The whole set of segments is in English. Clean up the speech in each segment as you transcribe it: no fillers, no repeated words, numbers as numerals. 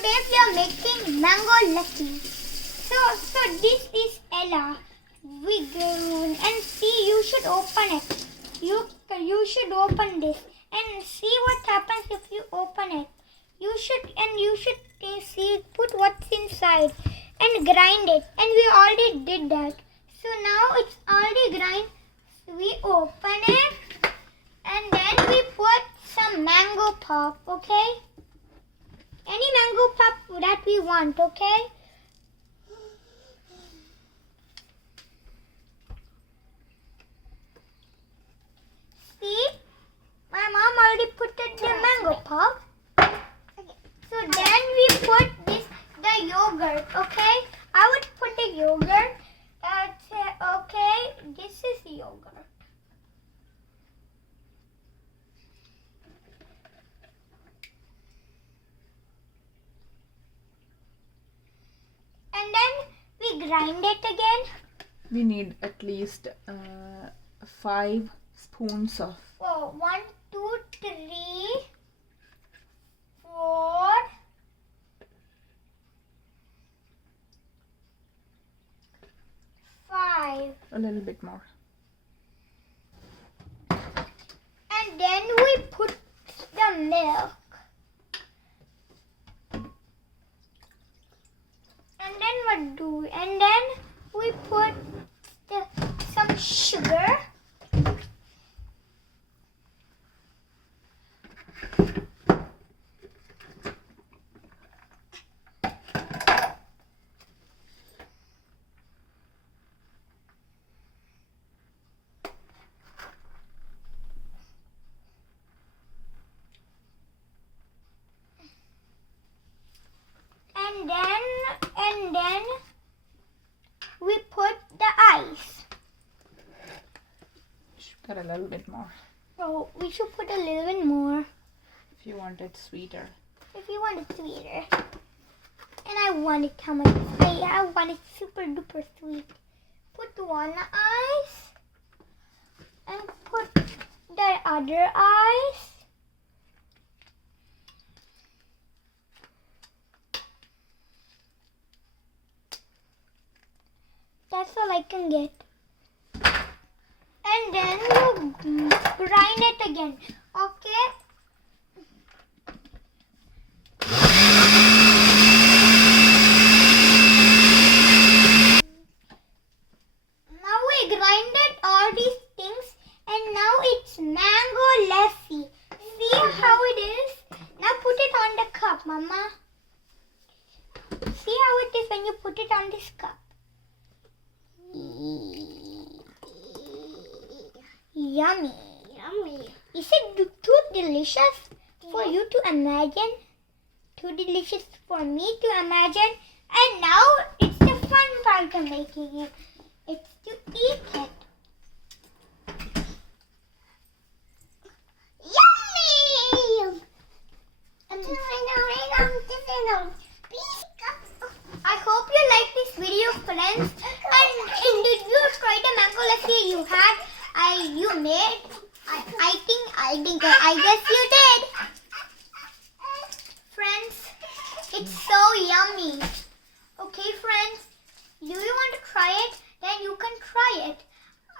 Today we are making mango Lessi. So this is Ella. And see, you should open it. You should open this and see what happens if you open it. You should see, put what's inside and grind it. And we already did that. So now it's already grind. We open it and then we put some mango pop, okay? Any mango pop that we want, okay? See, my mom already put it the mango pop. So then we put the yogurt, okay? I would put the yogurt. Okay, this is yogurt. And then we grind it again. We need at least 5 spoons of. Oh, 1, 2, 3, 4, 5. A little bit more. And then we put the milk. And then what do we? And then we put some sugar. And then we put the ice. Should put a little bit more Oh, we should put a little bit more if you want it sweeter. if you want it sweeter. And I want it how much? I want it super duper sweet. Put one ice and put the other ice. That's all I can get. And then we'll grind it again. Okay? Now we grinded all these things and now it's mango Lessi. See how it is? Now put it on the cup, Mama. See how it is when you put it on this cup. Yummy. Yummy. Is it too delicious for you to imagine? Too delicious for me to imagine? And now it's the fun part of making it. It's to eat it. Yummy! I hope you like this video, friends. And did you try the mango lassi you had? You made? I guess you did. Friends, it's so yummy. Okay, friends, do you want to try it? Then you can try it.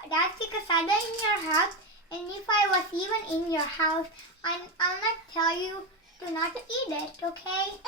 That's because I'm in your house. And if I was even in your house, I'll not tell you to not eat it, okay?